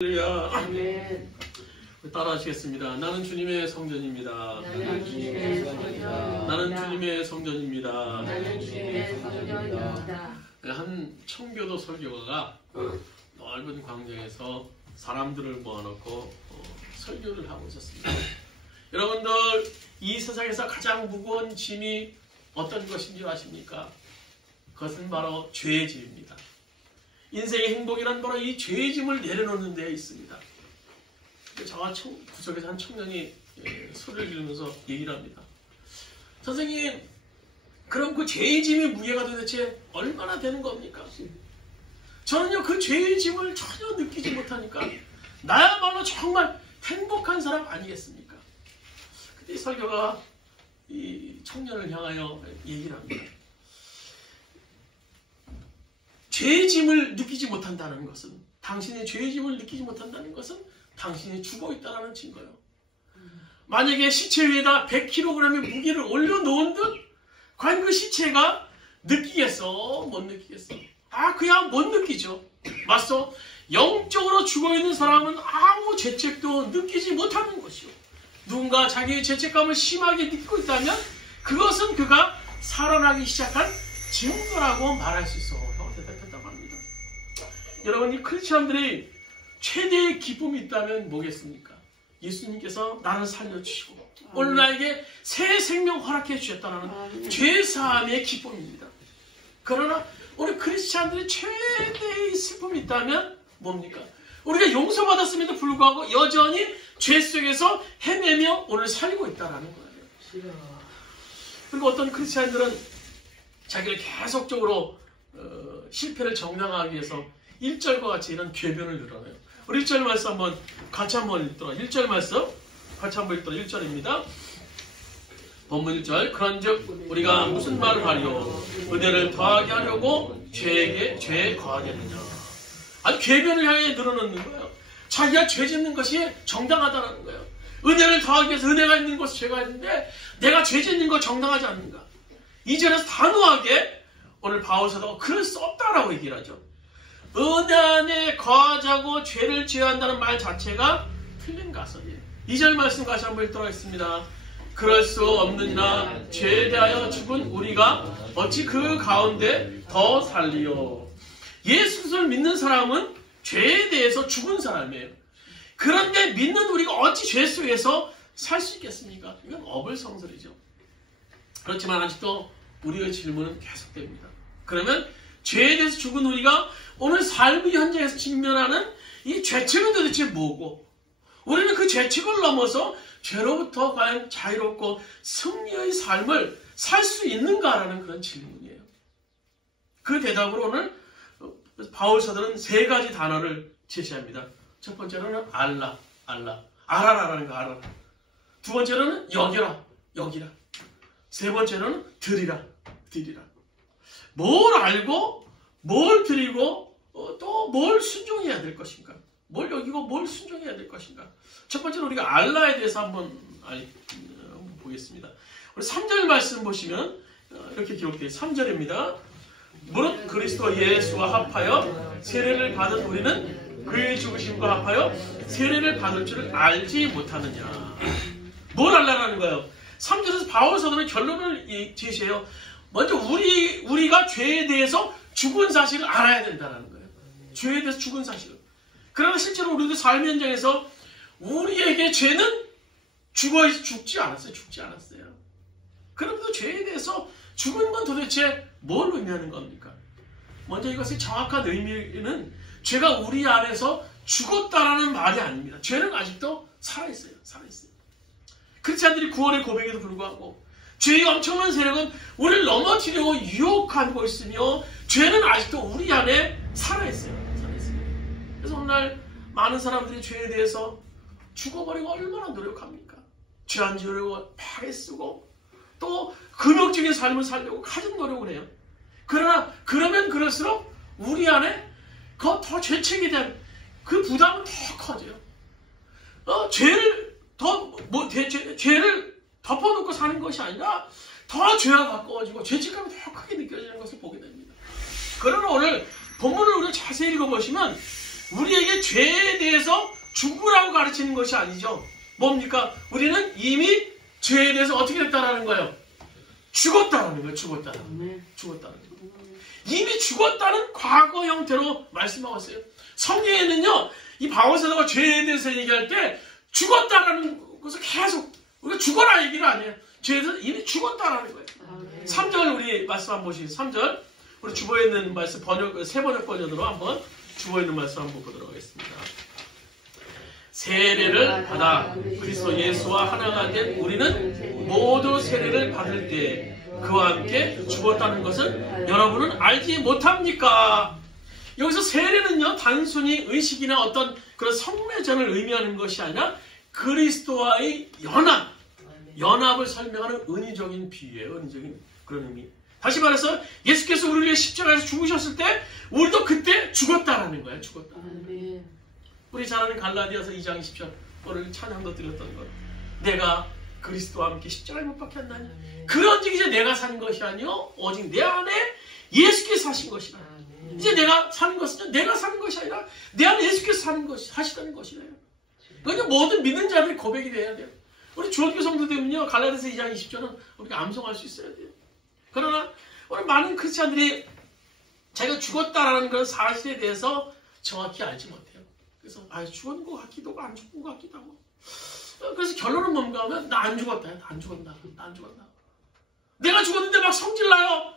할렐루야. 아멘. 따라하시겠습니다. 나는 주님의 성전입니다. 나는 주님의 성전입니다. 나는 주님의 성전입니다. 나는 주님의 성전입니다. 한 청교도 설교가가 넓은 광장에서 사람들을 모아놓고 설교를 하고 있었습니다. 여러분들, 이 세상에서 가장 무거운 짐이 어떤 것인지 아십니까? 그것은 바로 죄의 짐입니다. 인생의 행복이란 바로 이 죄의 짐을 내려놓는 데에 있습니다. 저와 구석에서 한 청년이 소리를 지르면서 얘기를 합니다. 선생님, 그럼 그 죄의 짐의 무게가 도대체 얼마나 되는 겁니까? 저는요, 그 죄의 짐을 전혀 느끼지 못하니까 나야말로 정말 행복한 사람 아니겠습니까? 근데 이 설교가 이 청년을 향하여 얘기를 합니다. 죄의 짐을 느끼지 못한다는 것은, 당신의 죄의 짐을 느끼지 못한다는 것은 당신이 죽어있다는 증거예요. 만약에 시체 위에다 100kg의 무게를 올려놓은 듯 과연 그 시체가 느끼겠어? 못 느끼겠어? 그냥 못 느끼죠. 맞소? 영적으로 죽어있는 사람은 아무 죄책도 느끼지 못하는 것이요. 누군가 자기의 죄책감을 심하게 느끼고 있다면 그것은 그가 살아나기 시작한 증거라고 말할 수 있어. 대답했다고 합니다. 여러분, 이 크리스천들이 최대의 기쁨이 있다면 뭐겠습니까? 예수님께서 나를 살려주시고 오늘 나에게 새 생명 허락해 주셨다는 죄사함의 기쁨입니다. 그러나 우리 크리스천들이 최대의 슬픔이 있다면 뭡니까? 우리가 용서받았음에도 불구하고 여전히 죄 속에서 헤매며 오늘 살고 있다는 거예요. 그리고 어떤 크리스천들은 자기를 계속적으로 실패를 정당화하기 위해서 1절과 같이 이런 궤변을 늘어나요. 우리 1절 말씀 같이 한번 읽도록. 1절 말씀 같이 한번 읽도록. 1절입니다. 본문 1절. 그런즉 우리가 무슨 말을 하리요? 은혜를 더하게 하려고 죄에 거하겠느냐. 아니, 궤변을 향해 늘어놓는 거예요. 자기가 죄 짓는 것이 정당하다는 거예요. 은혜를 더하기 위해서 은혜가 있는 것은 죄가 있는데 내가 죄 짓는 거 정당하지 않는가. 2절에서 단호하게 오늘 바울 사도가 그럴 수 없다라고 얘기를 하죠. 은혜 안에 거하자고 죄를 제어한다는 말 자체가 틀린 가설이에요. 2절 말씀 다시 한번 읽도록 하겠습니다. 그럴 수 없느니라 죄에 대하여 죽은 우리가 어찌 그 가운데 더 살리요. 예수 그리스도를 믿는 사람은 죄에 대해서 죽은 사람이에요. 그런데 믿는 우리가 어찌 죄 속에서 살 수 있겠습니까? 이건 어불성설이죠. 그렇지만 아직도 우리의 질문은 계속됩니다. 그러면 죄에 대해서 죽은 우리가 오늘 삶의 현장에서 직면하는 이 죄책은 도대체 뭐고, 우리는 그 죄책을 넘어서 죄로부터 과연 자유롭고 승리의 삶을 살 수 있는가라는 그런 질문이에요. 그 대답으로 오늘 바울 사도는 3가지 단어를 제시합니다. 첫 번째로는 알아라라는 거, 알아라. 두 번째로는 여기라. 세 번째로는 드리라. 뭘 알고, 뭘 드리고, 또 뭘 순종해야 될 것인가? 뭘 여기고 뭘 순종해야 될 것인가? 첫 번째로 우리가 알라에 대해서 한번 보겠습니다. 우리 3절 말씀 보시면 이렇게 기록되어 있어요. 3절입니다. 무릇 그리스도 예수와 합하여 세례를 받은 우리는 그의 죽으심과 합하여 세례를 받을 줄을 알지 못하느냐. 뭘 알라라는 거예요? 3절에서 바울 사도는 결론을 제시해요. 먼저 우리가 죄에 대해서 죽은 사실을 알아야 된다는 거예요. 죄에 대해서 죽은 사실을. 그러나 실제로 우리도 삶의 현장에서 우리에게 죄는 죽지 않았어요. 그럼에도 죄에 대해서 죽은 건 도대체 뭘 의미하는 겁니까? 먼저 이것의 정확한 의미는 죄가 우리 안에서 죽었다라는 말이 아닙니다. 죄는 아직도 살아있어요. 크리스찬들이 구원의 고백에도 불구하고 죄의 엄청난 세력은 우리를 넘어지려고 유혹하고 있으며 죄는 아직도 우리 안에 살아있어요. 그래서 오늘날 많은 사람들이 죄에 대해서 죽어버리고 얼마나 노력합니까? 죄 안 지으려고 파게 쓰고 또 금욕적인 삶을 살려고 가진 노력을 해요. 그러나 그러면 그럴수록 우리 안에 더 죄책에 대한 그 부담은 더 커져요. 죄를 덮어놓고 사는 것이 아니라 더 죄와 가까워지고 죄책감이 더 크게 느껴지는 것을 보게 됩니다. 그러나 오늘 본문을 우리가 자세히 읽어보시면 우리에게 죄에 대해서 죽으라고 가르치는 것이 아니죠. 뭡니까? 우리는 이미 죄에 대해서 어떻게 됐다라는 거예요? 죽었다라는 거예요. 죽었다라는 거예요. 이미 죽었다는 과거 형태로 말씀하고 있어요. 성경에는요, 이 바울사도가 죄에 대해서 얘기할 때 죽었다라는 것을 계속 우리가 죽어라 얘기를 안 해요. 죄에 대해서 이미 죽었다라는 거예요. 3절 우리 말씀 한번 보시죠. 3절 우리 주보에 있는 말씀 새 번역 버전으로 한번 주보에 있는 말씀 한번 보도록 하겠습니다. 세례를 받아 그리스도 예수와 하나가 된 우리는 모두 세례를 받을 때 그와 함께 죽었다는 것을 여러분은 알지 못합니까? 여기서 세례는요, 단순히 의식이나 어떤 그런 성례전을 의미하는 것이 아니라 그리스도와의 연합을 설명하는 은유적인 비유예요. 은유적인 그런 의미. 다시 말해서 예수께서 우리를 십자가에서 죽으셨을 때 우리도 그때 죽었다라는 거예요. 죽었다. 우리 잘 아는 갈라디아서 2장 20절 오늘 찬양도 드렸던 것. 내가 그리스도와 함께 십자가에 못 박혔나니 그런즉 이제 내가 사는 것이 아니요 오직 내 안에 예수께서 사신 것이라. 이제 내가 사는 것은 내가 사는 것이 아니라 내 안에 예수께서 사는 것이 하시다는 것이래요. 그러니까 모든 믿는 자들이 고백이 돼야 돼요. 우리 주원교 성도들은요, 갈라디아서 2장 20절은 우리가 암송할 수 있어야 돼요. 그러나 오늘 많은 크리스찬들이 자기가 죽었다라는 그런 사실에 대해서 정확히 알지 못해요. 그래서 죽은 것 같기도 하고 안 죽은 것 같기도 하고. 그래서 결론은 뭔가 하면 나 안 죽었다. 나 안 죽었다. 나 안 죽었다. 내가 죽었는데 막 성질나요.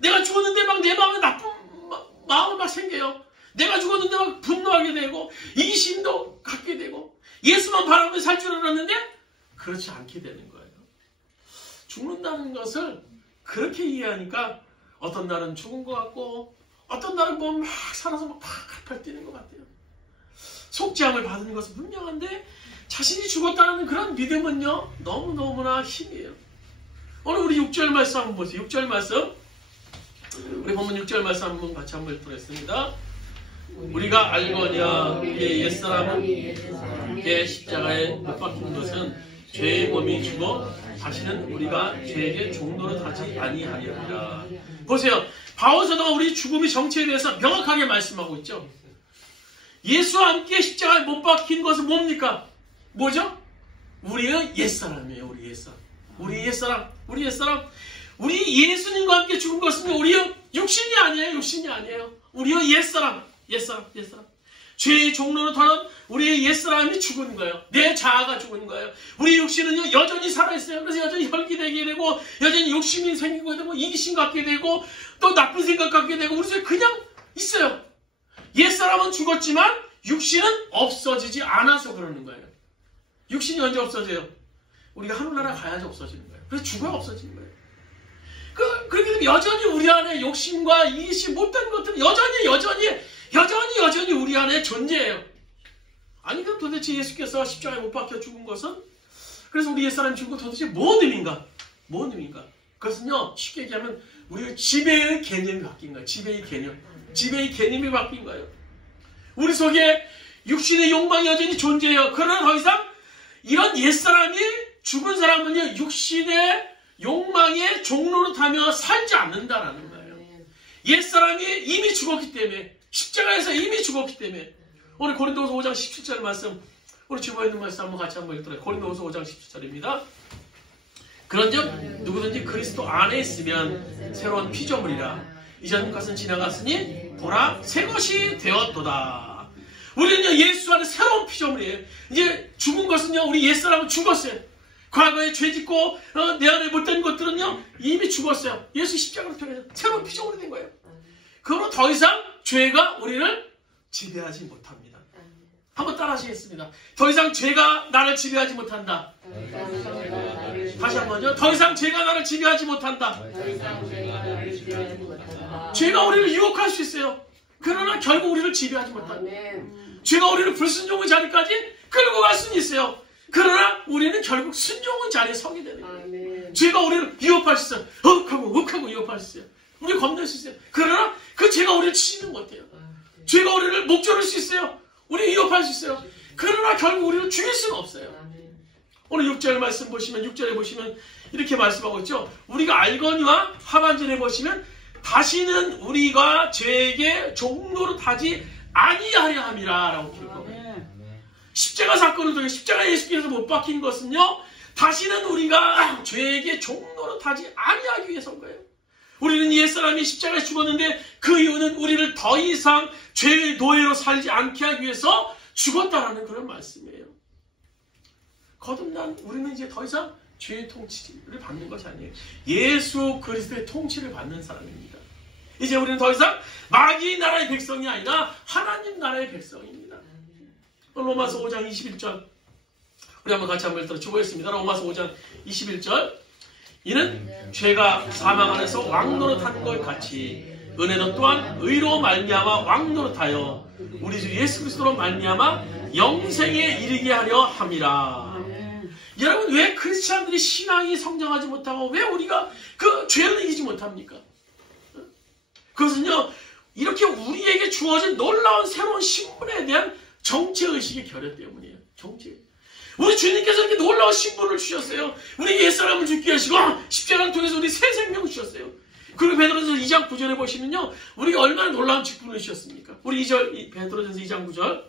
내가 죽었는데 막 내 마음에 나쁜 마음이 막 생겨요. 내가 죽었는데 막 분노하게 되고 이기심도 갖게 되고 예수만 바라보며 살 줄 알았는데 그렇지 않게 되는 거예요. 죽는다는 것을 그렇게 이해하니까 어떤 날은 죽은 것 같고 어떤 날은 뭐 막 살아서 막 팔팔 뛰는 것 같아요. 속죄함을 받는 것은 분명한데 자신이 죽었다는 그런 믿음은요, 너무너무나 힘이에요. 오늘 우리 6절 말씀 한번 보세요. 6절 말씀. 우리 본문 6절 말씀 한번 같이 한번 읽겠습니다. 우리가 알거니와 우리의 옛사람은 함께 십자가에 못 박힌 것은 죄의 몸이 죽어 다시는 우리가 죄에게 종로로 타지 아니하리라. 보세요. 바울사도가 우리 죽음의 정체에 대해서 명확하게 말씀하고 있죠. 예수와 함께 십자가에 못 박힌 것은 뭡니까? 뭐죠? 우리의 옛사람이에요. 우리 옛사람. 우리 옛사람. 우리 옛사람. 우리 예수님과 함께 죽은 것은 우리의 육신이 아니에요. 육신이 아니에요. 우리의 옛사람. 옛사람. 옛사람. 죄의 종로로 타는 우리의 옛사람이 죽은 거예요. 내 자아가 죽은 거예요. 우리 육신은요, 여전히 살아있어요. 그래서 여전히 혈기되게 되고, 여전히 욕심이 생기고 되고, 이기심 갖게 되고, 또 나쁜 생각 갖게 되고, 우리 속에 그냥 있어요. 옛사람은 죽었지만, 육신은 없어지지 않아서 그러는 거예요. 육신이 언제 없어져요? 우리가 하늘나라 가야지 없어지는 거예요. 그래서 죽어야 없어지는 거예요. 그렇게 되면 여전히 우리 안에 욕심과 이기심 못된 것들은 여전히 우리 안에 존재해요. 아니, 그럼 도대체 예수께서 십자가에 못 박혀 죽은 것은, 그래서 우리 옛사람이 죽은 것 도대체 뭔 의미인가? 뭔 의미인가? 그것은요, 쉽게 얘기하면 우리의 지배의 개념이 바뀐 거예요. 지배의 개념. 지배의 개념이 바뀐 거예요. 우리 속에 육신의 욕망이 여전히 존재해요. 그러나 더 이상 이런 옛사람이 죽은 사람은요, 육신의 욕망의 종로로 타며 살지 않는다라는 거예요. 옛사람이 이미 죽었기 때문에, 십자가에서 이미 죽었기 때문에. 오늘 고린도후서 5장 17절 말씀, 우리 주보에 있는 말씀 한번 같이 한번 읽도록. 고린도후서 5장 17절입니다. 그런즉 누구든지 그리스도 안에 있으면 새로운 피조물이라. 이전 것은 지나갔으니 보라 새 것이 되었도다. 우리는요, 예수 안에 새로운 피조물이에요. 이제 죽은 것은요, 우리 옛사람은 죽었어요. 과거에 죄 짓고 내 안에 못된 것들은요, 이미 죽었어요. 예수 십자가를 통해서 새로운 피조물이 된 거예요. 그러므로 더 이상 죄가 우리를 지배하지 못합니다. 한번 따라 하시겠습니다. 더 이상 죄가 나를 지배하지 못한다. 다시 한번요. 더 이상 죄가 나를 지배하지 못한다. 죄가 우리를 유혹할 수 있어요. 그러나 결국 우리를 지배하지 못한다. 죄가 우리를 불순종의 자리까지 끌고 갈 수는 있어요. 그러나 우리는 결국 순종의 자리에 서게 되는 거예요. 죄가 우리를 위협할 수 있어요. 욱하고 위협할 수 있어요. 우리 겁낼 수 있어요. 그러나 그 죄가 우리를 치지는 못해요. 죄가 우리를 목조를 수 있어요. 우리 위협할 수 있어요. 그러나 결국 우리를 죽일 수는 없어요. 오늘 6절 말씀 보시면, 6절에 보시면 이렇게 말씀하고 있죠. 우리가 알거니와 하반절에 보시면 다시는 우리가 죄에게 종로로 타지 아니하려 함이라 라고 기록하고 십자가 사건을 통해 십자가 예수께서 못 박힌 것은요, 다시는 우리가 죄에게 종로로 타지 아니하기 위해서인 거예요. 우리는 옛사람이 십자가에 죽었는데 그 이유는 우리를 더 이상 죄의 노예로 살지 않게 하기 위해서 죽었다라는 그런 말씀이에요. 거듭난 우리는 이제 더 이상 죄의 통치를 받는 것이 아니에요. 예수 그리스도의 통치를 받는 사람입니다. 이제 우리는 더 이상 마귀 나라의 백성이 아니라 하나님 나라의 백성입니다. 로마서 5장 21절 우리 한번 같이 한번 들어보겠습니다. 로마서 5장 21절 이는 죄가 사망 안에서 왕노릇한 것 같이 은혜도 또한 의로 말미암아 왕노릇하여 우리 주 예수 그리스도로 말미암아 영생에 이르게 하려 함이라. 여러분, 왜 크리스찬들이 신앙이 성장하지 못하고 왜 우리가 그 죄를 이기지 못합니까? 그것은요, 이렇게 우리에게 주어진 놀라운 새로운 신분에 대한 정체의식의 결여 때문이에요. 정체. 우리 주님께서 이렇게 놀라운 신분을 주셨어요. 우리 옛사람을 죽게 하시고 십자가를 통해서 우리 새 생명을 주셨어요. 그리고 베드로전서 2장 9절에 보시면요, 우리가 얼마나 놀라운 직분을 주셨습니까? 우리 2절 베드로전서 2장 9절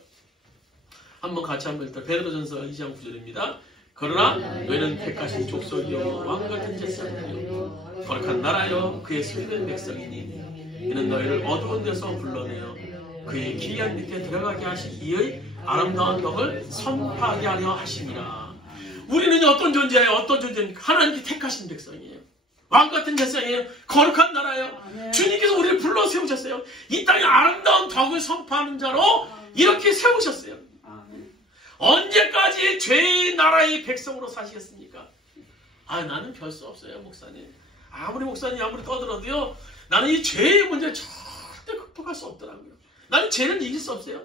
한번 같이 한번 읽다. 베드로전서 2장 9절입니다. 그러나 너희는 택하신 족속이요 왕같은 제사장이요 거룩한 나라요 그의 소유된 백성이니 이는 너희를 어두운 데서 불러내어 그의 기이한 밑에 들어가게 하신 이의 아름다운 덕을 선포하게 하려 하심이라. 우리는 어떤 존재예요? 어떤 존재입니까? 하나님께 택하신 백성이에요. 왕같은 제사장이에요. 거룩한 나라예요. 주님께서 우리를 불러 세우셨어요. 이 땅에 아름다운 덕을 선포하는 자로 이렇게 세우셨어요. 언제까지 죄의 나라의 백성으로 사시겠습니까? 나는 별 수 없어요, 목사님. 아무리 목사님 아무리 떠들어도요, 나는 이 죄의 문제를 절대 극복할 수 없더라고요. 나는 죄를 이길 수 없어요.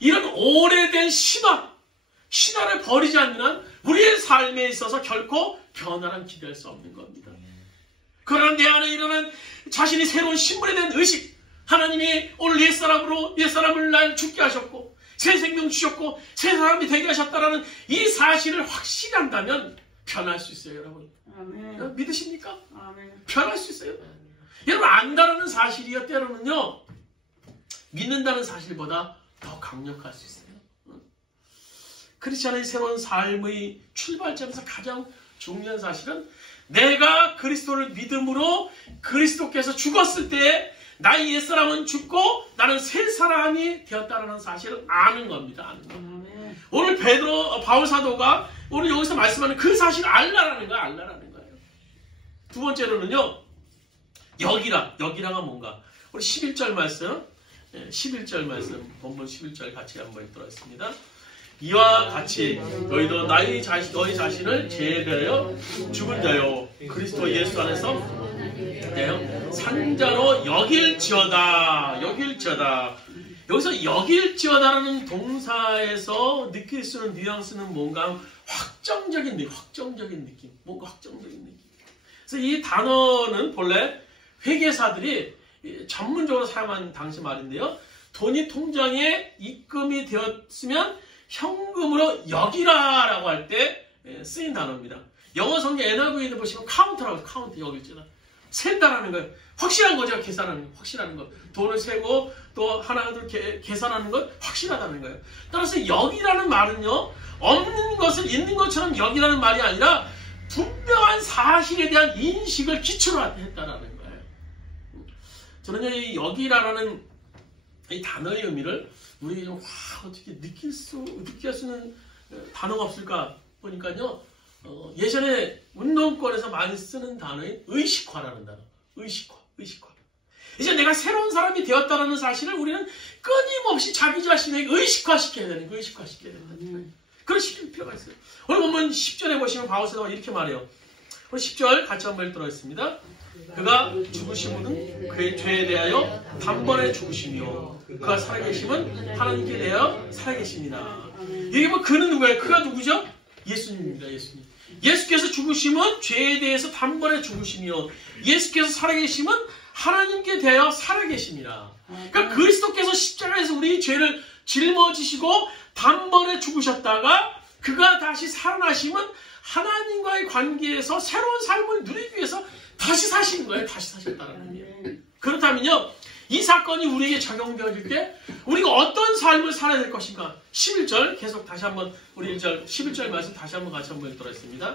이런 오래된 신화를 버리지 않는 한 우리의 삶에 있어서 결코 변화는 기대할 수 없는 겁니다. 그러나 내 안에 일어난 자신이 새로운 신분에 대한 의식, 하나님이 오늘 옛사람을 날 죽게 하셨고 새 생명 주셨고 새 사람이 되게 하셨다라는 이 사실을 확실히 한다면 변할 수 있어요, 여러분. 아멘. 믿으십니까? 아멘. 변할 수 있어요. 여러분, 안다라는 사실이요, 때로는요, 믿는다는 사실보다 더 강력할 수 있어요. 크리스찬의 새로운 삶의 출발점에서 가장 중요한 사실은 내가 그리스도를 믿음으로 그리스도께서 죽었을 때 나의 옛사람은 죽고 나는 새 사람이 되었다는 사실을 아는 겁니다. 아는 거. 오늘 바울 사도가 오늘 여기서 말씀하는 그 사실을 알라라는 거예요. 두 번째로는요, 여기라가 뭔가. 우리 11절 말씀, 11절 말씀, 본문 11절 같이 한번 읽도록 하겠습니다. 이와 같이 너희도 너희 자신을 죄에 대하여 죽은 자요 그리스도 예수 안에서 산자로 여길지어다. 여기서 여길지어다라는 동사에서 느낄 수 있는 뉘앙스는 뭔가 확정적인 느낌. 뭔가 확정적인 느낌. 그래서 이 단어는 본래 회계사들이 전문적으로 사용한 당시 말인데요. 돈이 통장에 입금이 되었으면 현금으로 여기라라고 할 때 쓰인 단어입니다. 영어 성경 NIV에 보시면 카운트라고 카운트 여길지어다. 센다라는 거예요. 확실한 거죠. 계산하는 거. 확실한 거. 돈을 세고 또 하나둘 계산하는 건 확실하다는 거예요. 따라서 여기라는 말은요, 없는 것을 있는 것처럼 여기라는 말이 아니라 분명한 사실에 대한 인식을 기초로 했다라는 거예요. 저는 이 여기라는 이 단어의 의미를 우리가 좀 어떻게 느낄 수 있는 단어가 없을까 보니까요, 예전에 운동권에서 많이 쓰는 단어인 의식화라는 단어. 의식화. 이제 내가 새로운 사람이 되었다는 사실을 우리는 끊임없이 자기 자신에게 의식화시켜야 되는 거예요. 그걸 시킬 필요가 있어요. 오늘 보면 10절에 보시면 바울 사도가 이렇게 말해요. 우리 10절 같이 한번 읽도록 하겠습니다. 그가 죽으심은 그의 죄에 대하여 단번에 죽으시며 그가 살아계심은 하나님께 대하여 살아계십니다. 이게 뭐 그는 누구예요? 그가 누구죠? 예수님입니다. 예수께서 죽으심은 죄에 대해서 단번에 죽으시며 예수께서 살아계심은 하나님께 대하여 살아계십니다. 그러니까 그리스도께서 십자가에서 우리 죄를 짊어지시고 단번에 죽으셨다가 그가 다시 살아나심은 하나님과의 관계에서 새로운 삶을 누리기 위해서 다시 사시는 거예요. 다시 사셨다는 의미예요. 그렇다면요, 이 사건이 우리에게 적용되어질 때 우리가 어떤 삶을 살아야 될 것인가. 11절 계속 다시 한번 우리 1절 11절 말씀 다시 한번 같이 한번 읽도록 하겠습니다.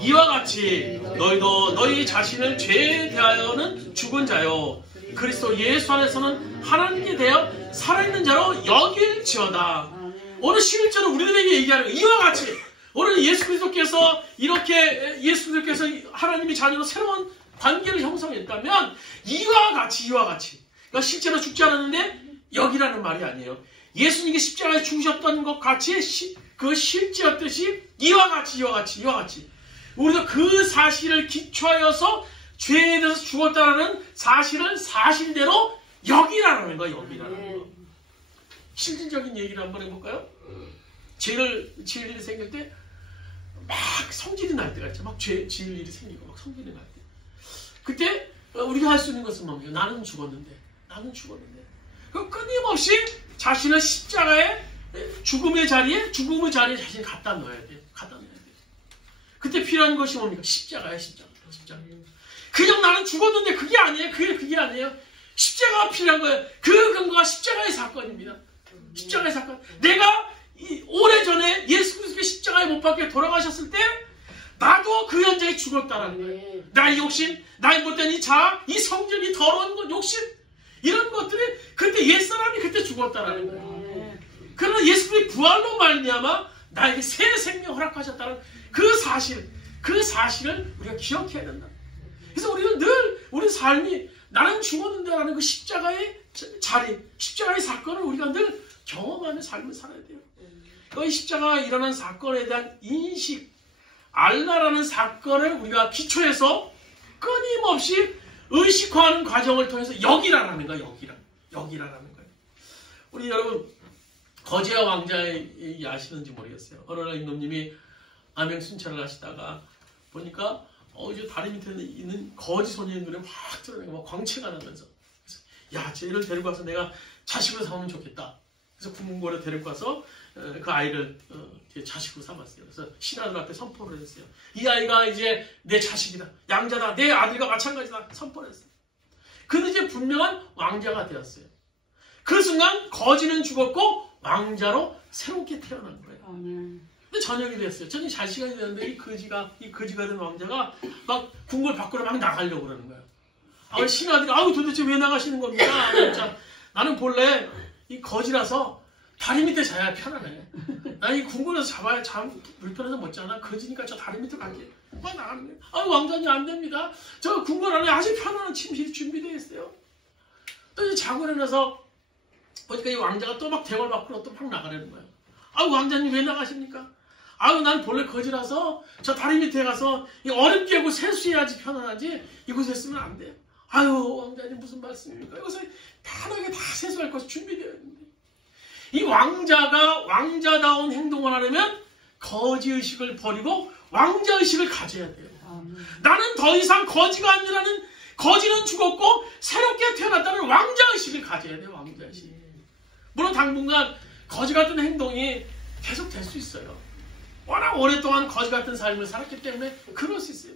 이와 같이 너희도 너희 자신을 죄에 대하여는 죽은 자요 그리스도 예수 안에서는 하나님께 대하여 살아있는 자로 여길지어다. 오늘 11절은 우리들에게 얘기하는 거예요. 이와 같이 오늘 예수 그리스도께서 이렇게 예수 그리스도께서 하나님의 자녀로 새로운 관계를 형성했다면 이와 같이 그러니까 실제로 죽지 않았는데 여기라는 말이 아니에요. 예수님이 십자가에 죽으셨던 것 같이 그 실제였듯이 이와 같이 우리도 그 사실을 기초하여서 죄에 대해서 죽었다라는 사실을 사실대로 여기라는 거예요. 실질적인 얘기를 한번 해볼까요? 죄를 지을 일이 생길 때 막 성질이 날 때가 있죠. 막 죄 지을 일이 생기고 막 성질이 날 때. 그때 우리가 할 수 있는 것은 뭡니까? 나는 죽었는데. 그 끊임없이 자신을 십자가에 죽음의 자리에 자신을 갖다 놓아야 돼요. 그때 필요한 것이 뭡니까? 십자가야. 그냥 나는 죽었는데 그게 아니에요. 그게 아니에요. 십자가가 필요한 거예요. 그 근거가 십자가의 사건입니다. 십자가의 사건. 내가 오래전에 예수 그리스도의 십자가에 못 박혀 돌아가셨을 때 나도 그 현장에 죽었다라는 거예요. 나의 욕심, 나의 못된 이 자아, 이 성질, 이 더러운 것, 욕심 이런 것들이 그때 옛사람이 그때 죽었다라는 거예요. 그러나 예수 그리스도의 부활로 말미암아 나에게 새 생명 허락하셨다는 그 사실을 우리가 기억해야 된다. 그래서 우리는 늘 우리 삶이 나는 죽었는데라는 그 십자가의 자리, 십자가의 사건을 우리가 늘 경험하는 삶을 살아야 돼요. 이 십자가가 일어난 사건에 대한 인식, 알라라는 사건을 우리가 기초해서 끊임없이 의식화하는 과정을 통해서 여기라는 거예요. 여기라는 거예요. 우리 여러분 거지와 왕자의 아시는지 모르겠어요. 어느 날 임금님이 암행 순찰을 하시다가 보니까 이제 다리 밑에 있는 거지 소년의 눈에 확 드러내고 막 광채가 나면서 그래서 야, 쟤를 데리고 와서 내가 자식으로 삼으면 좋겠다. 그래서 궁궐에 데리고 와서 그 아이를 자식으로 삼았어요. 그래서 신하들 앞에 선포를 했어요. 이 아이가 이제 내 자식이다. 양자다. 내 아들과 마찬가지다. 선포를 했어요. 그는 이제 분명한 왕자가 되었어요. 그 순간 거지는 죽었고 왕자로 새롭게 태어난 거예요. 근데 저녁이 됐어요. 저녁이 잘 시간이 됐는데 이 거지가 된 왕자가 막 궁궐 밖으로 막 나가려고 그러는 거예요. 신하들이 도대체 왜 나가시는 겁니까? 진짜 나는 본래 이 거지라서 다리 밑에 자야 편하네. 나 이 궁궐에서 잠 불편해서 못 자나? 거지니까 저 다리 밑에 갈게. 막 나가는 거예요. 왕자님 안 됩니다. 저 궁궐 안에 아주 편안한 침실이 준비되어 있어요. 또 이제 자고 일어나서 보니까 이 왕자가 또 막 대궐 밖으로 또 막 나가려는 거예요. 왕자님 왜 나가십니까? 난 본래 거지라서 저 다리 밑에 가서 이 얼음 깨고 세수해야지 편안하지 이곳에 있으면 안 돼요. 왕자님 무슨 말씀입니까? 여기서 편하게 다 세수할 것이 준비되어 있는데 이 왕자가 왕자다운 행동을 하려면 거지의식을 버리고 왕자의식을 가져야 돼요. 나는 더 이상 거지가 아니라는 거지는 죽었고 새롭게 태어났다는 왕자의식을 가져야 돼요. 왕자의식. 물론 당분간 거지 같은 행동이 계속 될 수 있어요. 워낙 오랫동안 거지 같은 삶을 살았기 때문에 그럴 수 있어요.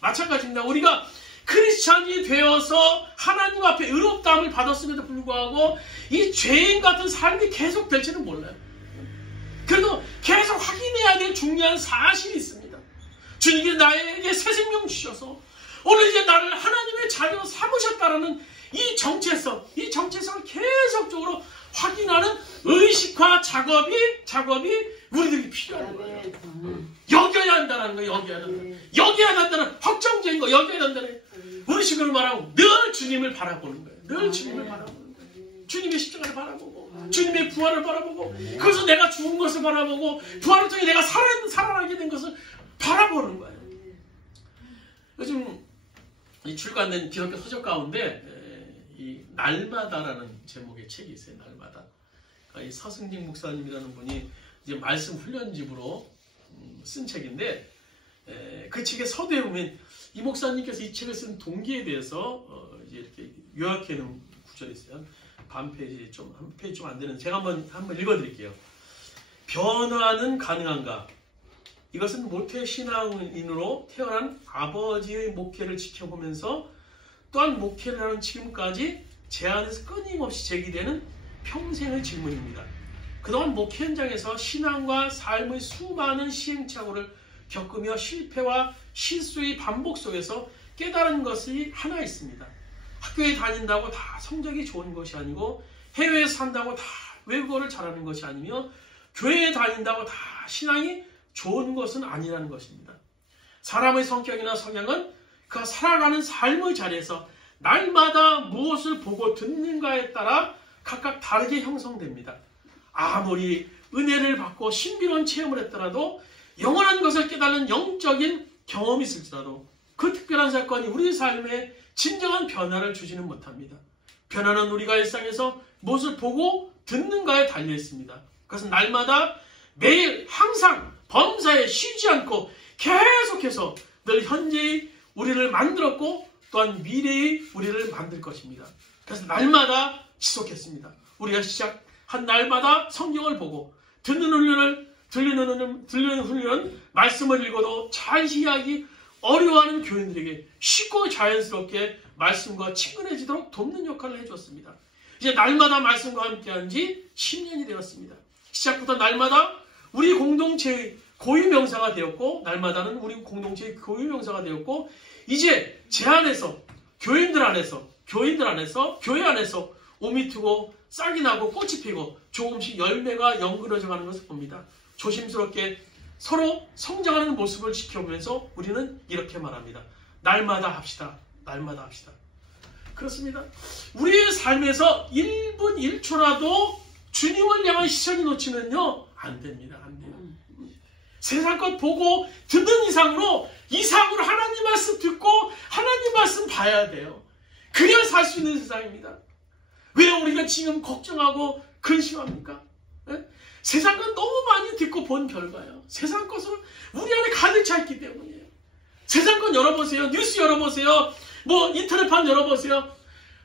마찬가지입니다. 우리가 크리스찬이 되어서 하나님 앞에 의롭다함을 받았음에도 불구하고 이 죄인 같은 삶이 계속 될지는 몰라요. 그래도 계속 확인해야 될 중요한 사실이 있습니다. 주님이 나에게 새 생명 주셔서 오늘 이제 나를 하나님의 자녀로 삼으셨다라는 이 정체성을 계속적으로 확인하는 의식화 작업이 우리들이 필요한 거예요. 여겨야 한다는 거예요. 여겨야 한다는 확정적인 거 여겨야 한다는 우리 식으로 말하면 늘 주님을 바라보는 거예요. 늘 주님을 바라보는 거예요. 주님의 십자가를 바라보고 주님의 부활을 바라보고 그래서 내가 죽은 것을 바라보고 부활을 통해 내가 살아나게 된 것을 바라보는 거예요. 요즘 이 출간된 기독교 서적 가운데 이 날마다라는 제목의 책이 있어요. 날마다. 그러니까 이 서승직 목사님이라는 분이 이제 말씀 훈련집으로 쓴 책인데 그 책의 서두에 보면 이 목사님께서 이 책을 쓴 동기에 대해서 이제 이렇게 요약해 놓은 구절이 있어요. 한 페이지 좀 안 되는 제가 한번 읽어드릴게요. 변화는 가능한가? 이것은 모태 신앙인으로 태어난 아버지의 목회를 지켜보면서 또한 목회를 하는 지금까지 제 안에서 끊임없이 제기되는 평생의 질문입니다. 그동안 목회 현장에서 신앙과 삶의 수많은 시행착오를 겪으며 실패와 실수의 반복 속에서 깨달은 것이 하나 있습니다. 학교에 다닌다고 다 성적이 좋은 것이 아니고 해외에 산다고 다 외국어를 잘하는 것이 아니며 교회에 다닌다고 다 신앙이 좋은 것은 아니라는 것입니다. 사람의 성격이나 성향은 그가 살아가는 삶의 자리에서 날마다 무엇을 보고 듣는가에 따라 각각 다르게 형성됩니다. 아무리 은혜를 받고 신비로운 체험을 했더라도 영원한 것을 깨닫는 영적인 경험이 있을지라도 그 특별한 사건이 우리 삶에 진정한 변화를 주지는 못합니다. 변화는 우리가 일상에서 무엇을 보고 듣는가에 달려 있습니다. 그것은 날마다 매일 항상 범사에 쉬지 않고 계속해서 늘 현재의 우리를 만들었고 또한 미래의 우리를 만들 것입니다. 그래서 날마다 지속했습니다. 우리가 시작한 날마다 성경을 보고 듣는 훈련은 말씀을 읽어도 잘 이해하기 어려워하는 교인들에게 쉽고 자연스럽게 말씀과 친근해지도록 돕는 역할을 해주었습니다. 이제 날마다 말씀과 함께한 지 10년이 되었습니다. 시작부터 날마다 우리 공동체의 고유명사가 되었고 날마다는 우리 공동체의 고유명사가 되었고 이제 제 안에서 교회 안에서 오미 트고 싹이 나고 꽃이 피고 조금씩 열매가 연그러져 가는 것을 봅니다. 조심스럽게 서로 성장하는 모습을 지켜보면서 우리는 이렇게 말합니다. 날마다 합시다. 날마다 합시다. 그렇습니다. 우리의 삶에서 1분 1초라도 주님을 향한 시선이 놓치면요. 안 됩니다. 안 돼요. 세상 것 보고 듣는 이상으로 하나님 말씀 듣고 하나님 말씀 봐야 돼요. 그래야 살 수 있는 세상입니다. 왜 우리가 지금 걱정하고 근심합니까? 네? 세상 것 너무 많이 듣고 본 결과예요. 세상 것으로 우리 안에 가득 차 있기 때문이에요. 세상 것 열어보세요. 뉴스 열어보세요. 인터넷판 열어보세요.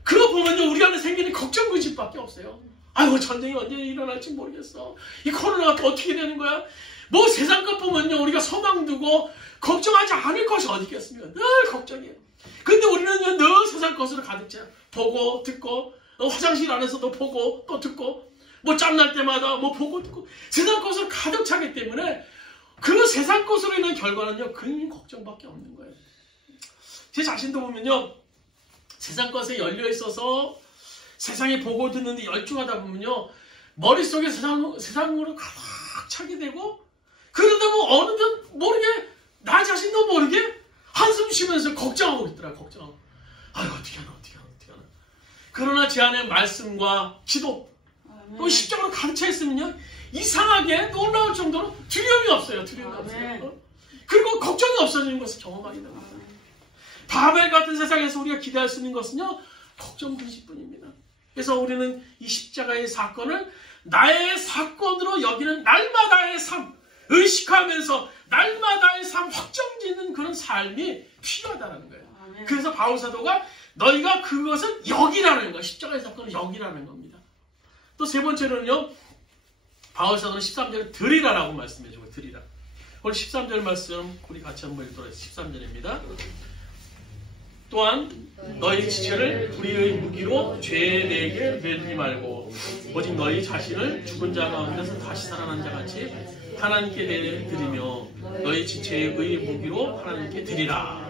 그거 보면요. 우리 안에 생기는 걱정 근심밖에 없어요. 아이고 전쟁이 언제 일어날지 모르겠어. 이 코로나가 또 어떻게 되는 거야? 세상 것 보면요. 우리가 소망 두고 걱정하지 않을 것이 어디 있겠습니까? 늘 걱정이에요. 근데 우리는 늘 세상 것으로 가득 차. 보고 듣고 화장실 안에서도 보고 또 듣고 짬날 때마다 보고 듣고 세상 것으로 가득 차기 때문에 그 세상 것으로 인한 결과는요. 그런 걱정밖에 없는 거예요. 제 자신도 보면요. 세상 것에 열려 있어서 세상에 보고 듣는데 열중하다 보면요. 머릿속에 세상으로 가득 차게 되고 그러다 어느덧 모르게 나 자신도 모르게 한숨 쉬면서 걱정하고 있더라. 걱정하고. 아이고 어떻게 하나. 그러나 제 안에 말씀과 기도 또 십자가로 가득 차 있으면요. 이상하게 놀라울 정도로 두려움이 없어요. 그리고 걱정이 없어지는 것을 경험하게 됩니다. 바벨 같은 세상에서 우리가 기대할 수 있는 것은요. 걱정 근심뿐입니다. 그래서 우리는 이 십자가의 사건을 나의 사건으로 여기는 날마다의 삶, 의식하면서 날마다의 삶 확정짓는 그런 삶이 필요하다는 거예요. 그래서 바울사도가 너희가 그것은 여기라는 거야. 십자가의 사건은 여기라는 겁니다. 또 세 번째로는요. 바울사도는 13절에 드리라라고 말씀해주고 드리라. 오늘 13절 말씀 우리 같이 한번 읽도록 하겠습니다. 13절입니다. 또한 너희 지체를 불의의 무기로 죄에게 내지 말고 오직 너희 자신을 죽은 자 가운데서 다시 살아난 자 같이 하나님께 내드리며 너희 지체의 무기로 하나님께 드리라.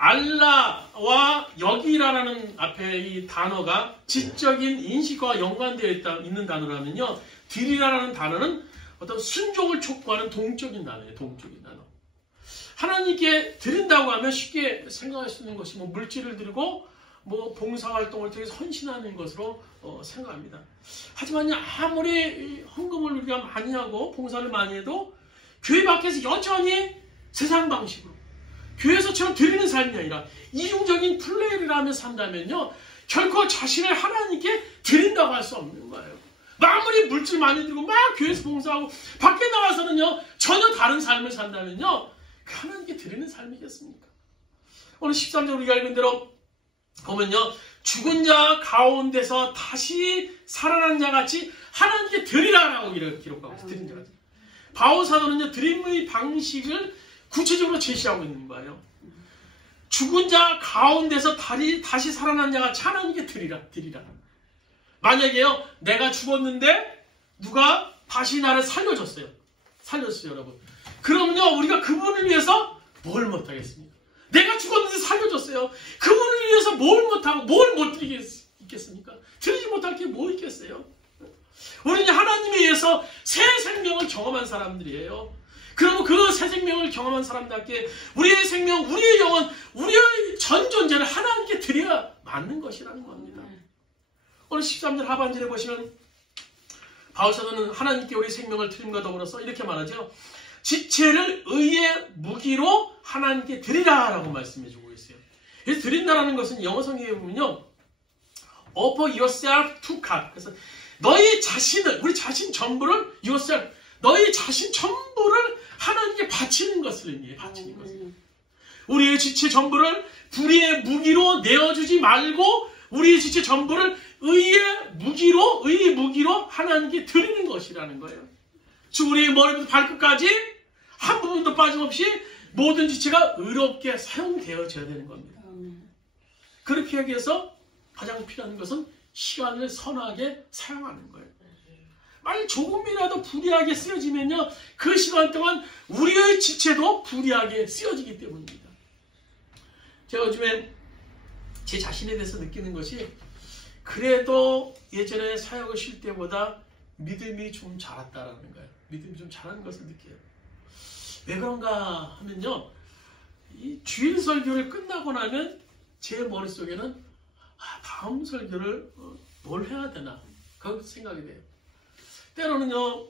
알라와 여기라라는 앞에 이 단어가 지적인 인식과 연관되어 있는 단어라면요. 드리라라는 단어는 어떤 순종을 촉구하는 동적인 단어예요. 동적인 단어. 하나님께 드린다고 하면 쉽게 생각할 수 있는 것이 물질을 드리고 봉사활동을 통해서 헌신하는 것으로 생각합니다. 하지만 아무리 헌금을 우리가 많이 하고 봉사를 많이 해도 교회 밖에서 여전히 세상 방식으로 교회에서처럼 드리는 삶이 아니라 이중적인 플레이를 하며 산다면요. 결코 자신을 하나님께 드린다고 할 수 없는 거예요. 아무리 물질 많이 들고 막 교회에서 봉사하고 밖에 나와서는요. 전혀 다른 삶을 산다면요. 하나님께 드리는 삶이겠습니까? 오늘 13절 우리가 읽은 대로 보면요. 죽은 자 가운데서 다시 살아난 자 같이 하나님께 드리라라고 기록하고 있어요. 드린 자 같이. 바울 사도는요. 드림의 방식을 구체적으로 제시하고 있는 거예요. 죽은 자 가운데서 다시 살아난 자가 하나님께 드리라. 만약에요, 내가 죽었는데 누가 다시 나를 살려줬어요, 여러분. 그러면요, 우리가 그분을 위해서 뭘 못하겠습니까? 내가 죽었는데 살려줬어요. 그분을 위해서 뭘 못하고 뭘 못 드리겠습니까? 드리지 못할 게 뭐 있겠어요? 우리는 하나님에 의해서 새 생명을 경험한 사람들이에요. 그러면 그 새 생명을 경험한 사람답게 우리의 생명, 우리의 영혼, 우리의 전 존재를 하나님께 드려야 맞는 것이라는 겁니다. 오늘 13절 하반절에 보시면 바울 사도는 하나님께 우리 생명을 드림과 더불어서 이렇게 말하죠. 지체를 의의 무기로 하나님께 드리라 라고 말씀해 주고 있어요. 그래서 드린다라는 것은 영어 성경에 보면요, offer yourself to God. 그래서 너희 자신을, 우리 자신 전부를 yourself, 너희 자신 전부를 하나님께 바치는 것을 의미해요. 바치는 것을. 우리의 지체 전부를 불의의 무기로 내어주지 말고 우리의 지체 전부를 의의 무기로 하나님께 드리는 것이라는 거예요. 즉 우리의 머리부터 발끝까지 한 부분도 빠짐없이 모든 지체가 의롭게 사용되어져야 되는 겁니다. 그렇게 하기 위해서 가장 필요한 것은 시간을 선하게 사용하는 거예요. 만약 조금이라도 불의하게 쓰여지면요, 그 시간 동안 우리의 지체도 불의하게 쓰여지기 때문입니다. 제가 요즘에 제 자신에 대해서 느끼는 것이, 그래도 예전에 사역을 쉴 때보다 믿음이 좀 자랐다라는 거예요. 믿음이 좀 자라는 것을 느껴요. 왜 그런가 하면요, 이 주일 설교를 끝나고 나면 제 머릿속에는 다음 설교를 뭘 해야 되나, 그 생각이 돼요. 때로는요,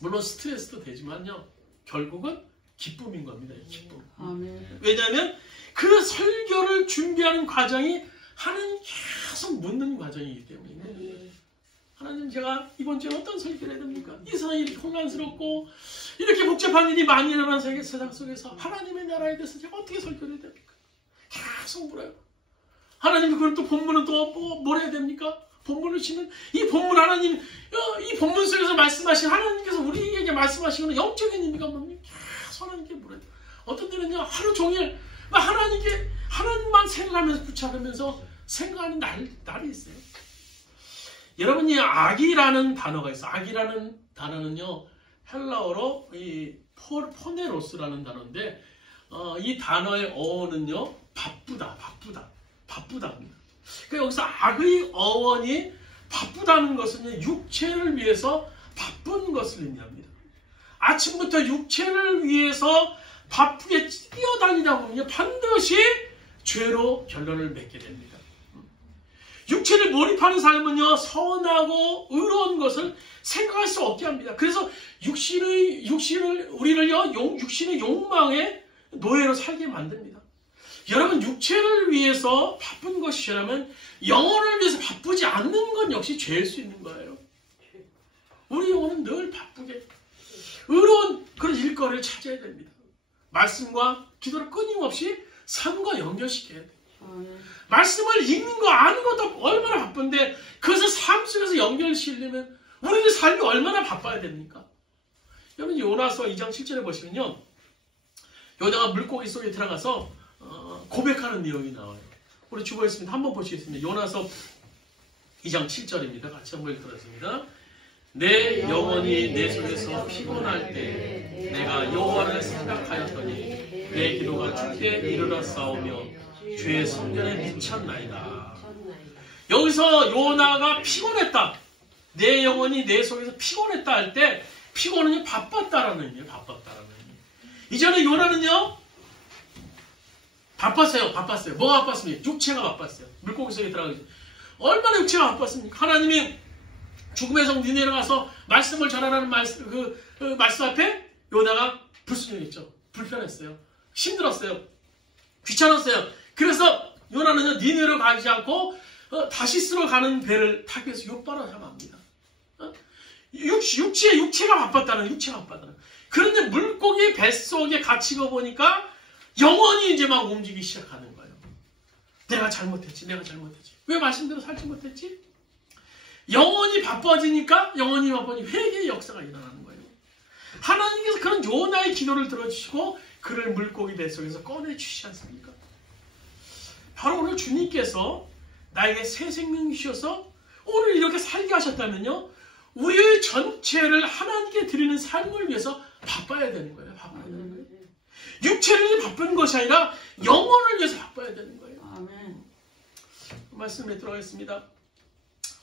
물론 스트레스도 되지만요, 결국은 기쁨인 겁니다. 기쁨. 아멘. 왜냐하면 그 설교를 준비하는 과정이 하나님 계속 묻는 과정이기 때문에, 하나님, 제가 이번 주에 어떤 설교를 해야 됩니까? 이 세상이 이렇게 혼란스럽고 이렇게 복잡한 일이 많이 일어나는 세상 속에서 하나님의 나라에 대해서 제가 어떻게 설교를 해야 됩니까? 계속 물어요. 하나님, 그럼 또 본문은 또 뭘 해야 됩니까? 본문을 치면 이 본문, 하나님, 이 본문 속에서 말씀하신 하나님께서 우리에게 말씀하시는 영적인 의미가 뭡니까? 계속 하나님께 물어요. 어떤 때는요, 하루 종일 하나님만 생각하면서 붙잡으면서 생각하는 날이 있어요. 여러분이 악이라는 단어가 있어요. 악이라는 단어는요, 헬라어로 이 포네로스라는 단어인데, 이 단어의 어원은요, 바쁘다. 그러니까 여기서 악의 어원이 바쁘다는 것은 육체를 위해서 바쁜 것을 의미합니다. 아침부터 육체를 위해서 바쁘게 뛰어다니다 보면 반드시 죄로 결론을 맺게 됩니다. 육체를 몰입하는 삶은요, 선하고 의로운 것을 생각할 수 없게 합니다. 그래서 우리를요, 육신의 욕망의 노예로 살게 만듭니다. 여러분, 육체를 위해서 바쁜 것이라면 영혼을 위해서 바쁘지 않는 건 역시 죄일 수 있는 거예요. 우리 영혼은 늘 바쁘게 의로운 그런 일거리를 찾아야 됩니다. 말씀과 기도를 끊임없이 삶과 연결시켜야 돼요. 말씀을 읽는 거 아는 것도 얼마나 바쁜데 그것을 삶 속에서 연결시키려면 우리의 삶이 얼마나 바빠야 됩니까? 여러분, 요나서 2장 7절에 보시면요, 요나가 물고기 속에 들어가서 고백하는 내용이 나와요. 우리 주보에 있습니다. 한번 보시겠습니다. 요나서 2장 7절입니다. 같이 한번 읽겠습니다. 내 영혼이 내 속에서 피곤할 때 내가 여호와를 생각하였더니 내 기도가 주께 이르러 싸우며 죄의 성전에 미쳤나이다. 여기서 요나가 피곤했다. 내 영혼이 내 속에서 피곤했다 할 때, 피곤은 바빴다라는 의미예요. 바빴다라는 의미. 이전에 요나는요, 바빴어요. 뭐가 바빴습니까? 육체가 바빴어요. 물고기 속에 들어가기. 얼마나 육체가 바빴습니까? 하나님이 죽음의 성 니네로 가서 말씀을 전하라는 말씀 앞에 요나가 불순종했죠. 불편했어요. 힘들었어요. 귀찮았어요. 그래서 요나는 니네로 가지 않고 다시스로 가는 배를 타기 위해서 욥바로 향합니다. 육체가 바빴다는. 그런데 물고기 뱃속에 갇히고 보니까 영원히 이제 막 움직이기 시작하는 거예요. 내가 잘못했지. 왜 말씀대로 살지 못했지? 영원히 바빠지니까 회개의 역사가 일어나는 거예요. 하나님께서 그런 요나의 기도를 들어주시고 그를 물고기 뱃속에서 꺼내주시지 않습니까? 바로 오늘 주님께서 나에게 새 생명 주셔서 오늘 이렇게 살게 하셨다면요, 우리 전체를 하나님께 드리는 삶을 위해서 바빠야 되는 거예요. 바빠야 되는 거예요. 육체를 위해서 바쁜 것이 아니라 영혼을 위해서 바빠야 되는 거예요. 아멘. 말씀에 들어가겠습니다.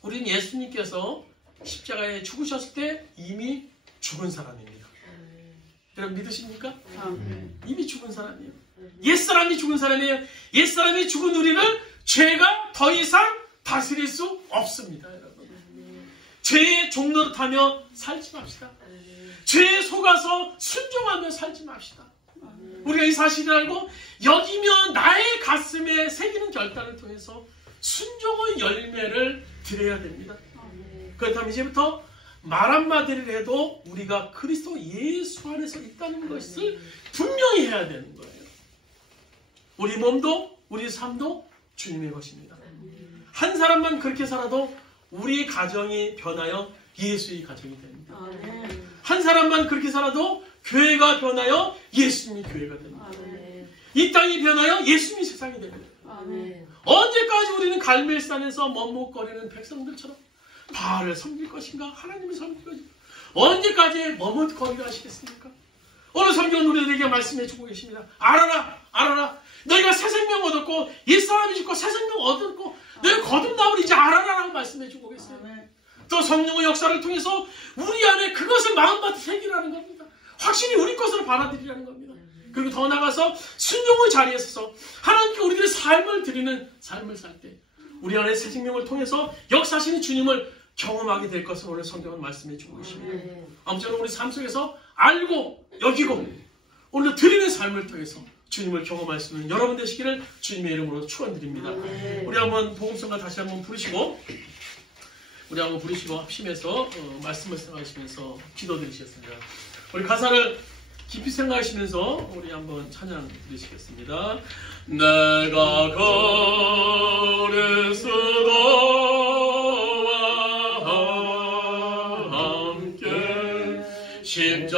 우리는 예수님께서 십자가에 죽으셨을 때 이미 죽은 사람입니다. 여러분 믿으십니까? 이미 죽은 사람이에요. 옛사람이 죽은 사람이에요. 옛사람이 죽은 우리는 죄가 더 이상 다스릴 수 없습니다. 여러분, 죄의 종로를 타며 살지 맙시다. 죄에 속아서 순종하며 살지 맙시다. 우리가 이 사실을 알고 여기며 나의 가슴에 새기는 결단을 통해서 순종의 열매를 드려야 됩니다. 그렇다면 이제부터 말 한마디를 해도 우리가 그리스도 예수 안에서 있다는 것을 분명히 해야 되는 거예요. 우리 몸도 우리 삶도 주님의 것입니다. 한 사람만 그렇게 살아도 우리의 가정이 변하여 예수의 가정이 됩니다. 한 사람만 그렇게 살아도 교회가 변하여 예수님이 교회가 됩니다. 이 땅이 변하여 예수님이 세상이 됩니다. 언제까지 우리는 갈멜산에서 머뭇거리는 백성들처럼 바알을 섬길 것인가 하나님을 섬길 것인가 언제까지 머뭇거리게 하시겠습니까? 오늘 성경은 우리들에게 말씀해 주고 계십니다. 알아라, 알아라. 너희가 새 생명 얻었고 옛사람이 죽고 새 생명 얻었고 너희 거듭나올 이제 알아라라고 말씀해 주고 계세요. 또 성령의 역사를 통해서 우리 안에 그것을 마음밭에 새기라는 겁니다. 확실히 우리 것으로 받아들이라는 겁니다. 그리고 더 나아가서 순종의 자리에 서서 하나님께 우리들의 삶을 드리는 삶을 살 때 우리 안에 새 생명을 통해서 역사하시는 주님을 경험하게 될 것을 오늘 성경은 말씀해 주고 계십니다. 아무쪼록 우리 삶 속에서 알고 여기고 오늘 드리는 삶을 통해서 주님을 경험할 수 있는 여러분 되시기를 주님의 이름으로 축원드립니다. 우리 한번 복음성가 다시 한번 부르시고 합심해서 말씀을 생각하시면서 기도드리시겠습니다. 우리 가사를 깊이 생각하시면서 우리 한번 찬양 드리시겠습니다. 내가 그리스도와 함께 십자가에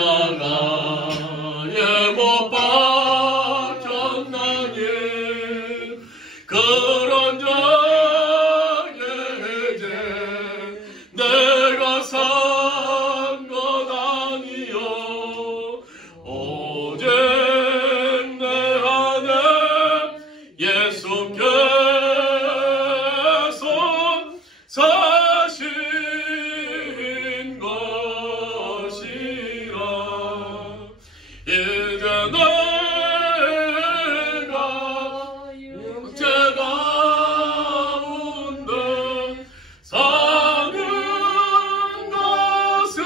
못 박혔나니 그런 적에 이제 내가 산 것 아니요 오직 내 안에 예수께서 사신 것이라 이제 내가 육체 가운데 사는 것은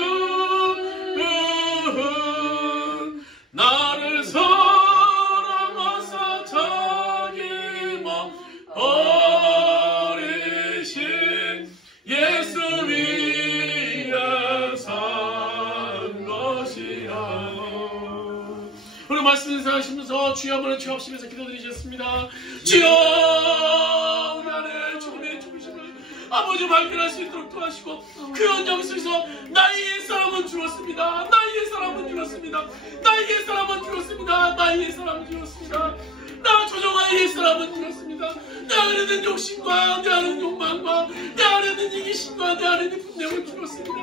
나를 사랑하사 자기만 버리신 예수 위에 산 것이야. 오늘 말씀 생각하시면서 주여 한번 취합시면서 기도드리셨습니다. 주여 우리 안에 죽음의 죽으심을 아버지 발견할 수 있도록 도와주시고 그 현장 속에서 나의 옛사람은 죽었습니다. 나의 옛사람은 죽었습니다. 나의 옛사람은 죽었습니다. 나의 옛사람은 죽었습니다. 나 조정아의 옛사람은 죽었습니다. 내 안에 있는 욕심과 내 안에 있는 욕망과 내 안에 있는 이기심과 내 안에 있는 분냄을 죽었습니다.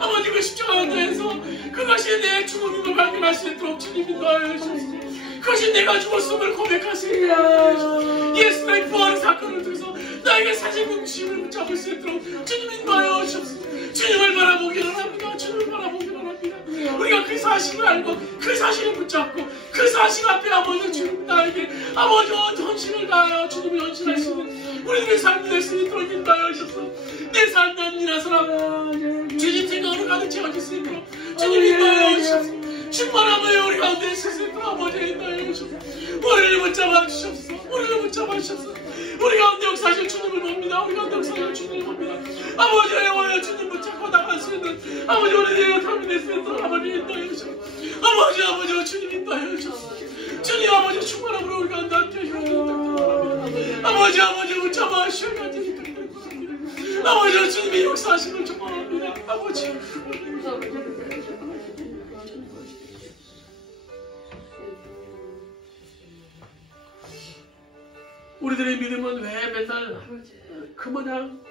아버지 그 십자가에서 그것이 내 죽음임을 발견할 수 있도록 주님 인도하여 주옵소서. 그것이 내가 죽었음을 고백하시게 하여 예수의 부활의 사건을 통해서 나에게 사생명 주심을 붙잡을 수 있도록 주님 인도하여 주옵소서. 주님을 바라보기를 합니다. 주님을 바라보기를 합니다. 우리가 그 사실을 알고 그 사실을 붙잡고 그 사실 앞에 아버지 주님 나에게 아버지 헌신을 다하여 주님이 헌신하시는 우리들의 삶이 될 수 있도록 인도하여 주옵소서. 내 삶이 아니라 사람 주님 생각으로 가득 채워질 수 있도록 주님 인도하여 주옵소서. 충만함을 우리 가운데 있으시도록 아버지 인도하여 주옵소서. 우리를 붙잡아 주옵소서. 우리를 붙잡아 주옵소서. 우리 가운데 역사하실 주님을 봅니다. 우리 가운데 역사하실 주님을 봅니다. 아버지의 영원한 주님 붙잡고 나갈 수 있는 아버지 우리들의 삶이 될 수 있도록 아버지 인도하여 주옵소서. 아버지 주님 인도하여 주옵소서. 주님 아버지 충만함으로 우리 가운데 함께 하시옵소서. 아버지 붙잡아 주옵소서. 아버지 주님이 역사하시는 축복합니다. 아버지 우리들의 믿음은 왜 맨날 아버지 그 모양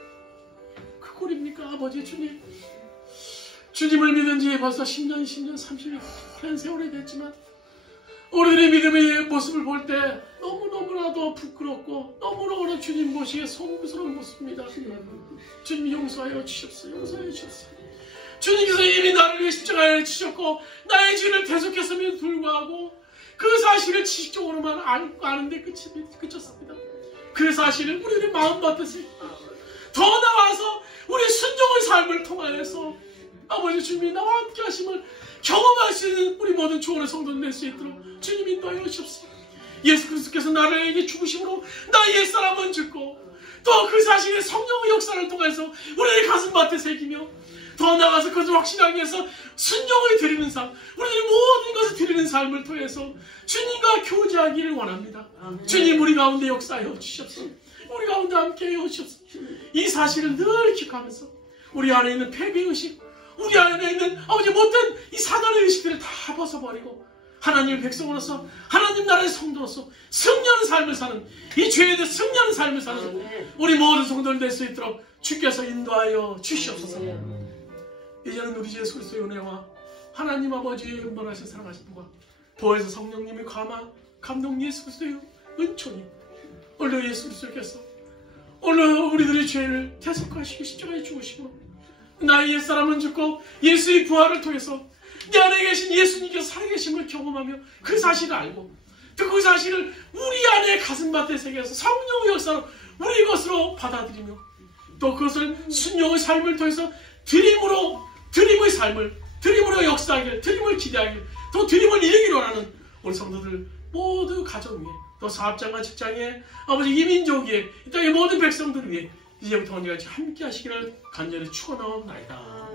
그 꼴입니까? 아버지 주님, 주님을 믿은 지 벌써 10년, 30년 한 세월이 됐지만 우리들의 믿음의 모습을 볼 때 너무너무나도 부끄럽고 너무너무나 주님 보시기에 송구스러운 모습입니다. 주님 용서하여 주십시오. 용서하여 주십시오. 주님께서 이미 나를 위해 십자가에 지셨고 나의 죄를 대속했음에도 불구하고 그 사실을 지식적으로만 아는데 그쳤습니다. 그 사실을 우리들의 마음밭에서 더 나아가서 우리 순종의 삶을 통하여서 아버지 주님이 나와 함께 하심을 경험할 수 있는 우리 모든 주원의 성도를 낼 수 있도록 주님 인도하여 주십시오. 예수 그리스도께서 나를 죽으심으로 나 옛사람은 죽고 또 그 사실의 성령의 역사를 통해서 우리의 가슴밭에 새기며 더 나아가서 그것을 확신하기 위해서 순종을 드리는 삶, 우리들이 모든 것을 드리는 삶을 통해서 주님과 교제하기를 원합니다. 주님 우리 가운데 역사하여 주시옵소서. 우리 가운데 함께하여 주시옵소서. 이 사실을 늘 기억하면서 우리 안에 있는 패배의식, 우리 안에 있는 아버지 못된 이 사단의 의식들을 다 벗어버리고 하나님의 백성으로서 하나님 나라의 성도로서 승리하는 삶을 사는 이 죄에 대해 승리하는 삶을 사는 우리 모든 성도를 낼 수 있도록 주께서 인도하여 주시옵소서. 이제는 우리 예수 그리스도의 은혜와 하나님 아버지의 은밀하신 사랑하신 분과 보혜사 성령님의 감동 예수 그리스도의 은총이 오늘 예수 그리스도께서 오늘 우리들의 죄를 대속하시기 십자가에 죽으시고 나의 옛사람은 죽고 예수의 부활을 통해서 내 안에 계신 예수님께서 살아계심을 경험하며 그 사실을 알고 또 그 사실을 우리 안에 가슴밭에 새겨서 성령의 역사로 우리 것으로 받아들이며 또 그것을 순종의 삶을 통해서 드림의 삶을 드림으로 역사하길, 드림을 기대하길, 또 드림을 이루기로 하는 우리 성도들 모두 가정 위에 또 사업장과 직장에 아버지 이민족 위에 이 땅의 모든 백성들 위에 이제부터 언제까지 함께 하시기를 간절히 축원하옵나이다.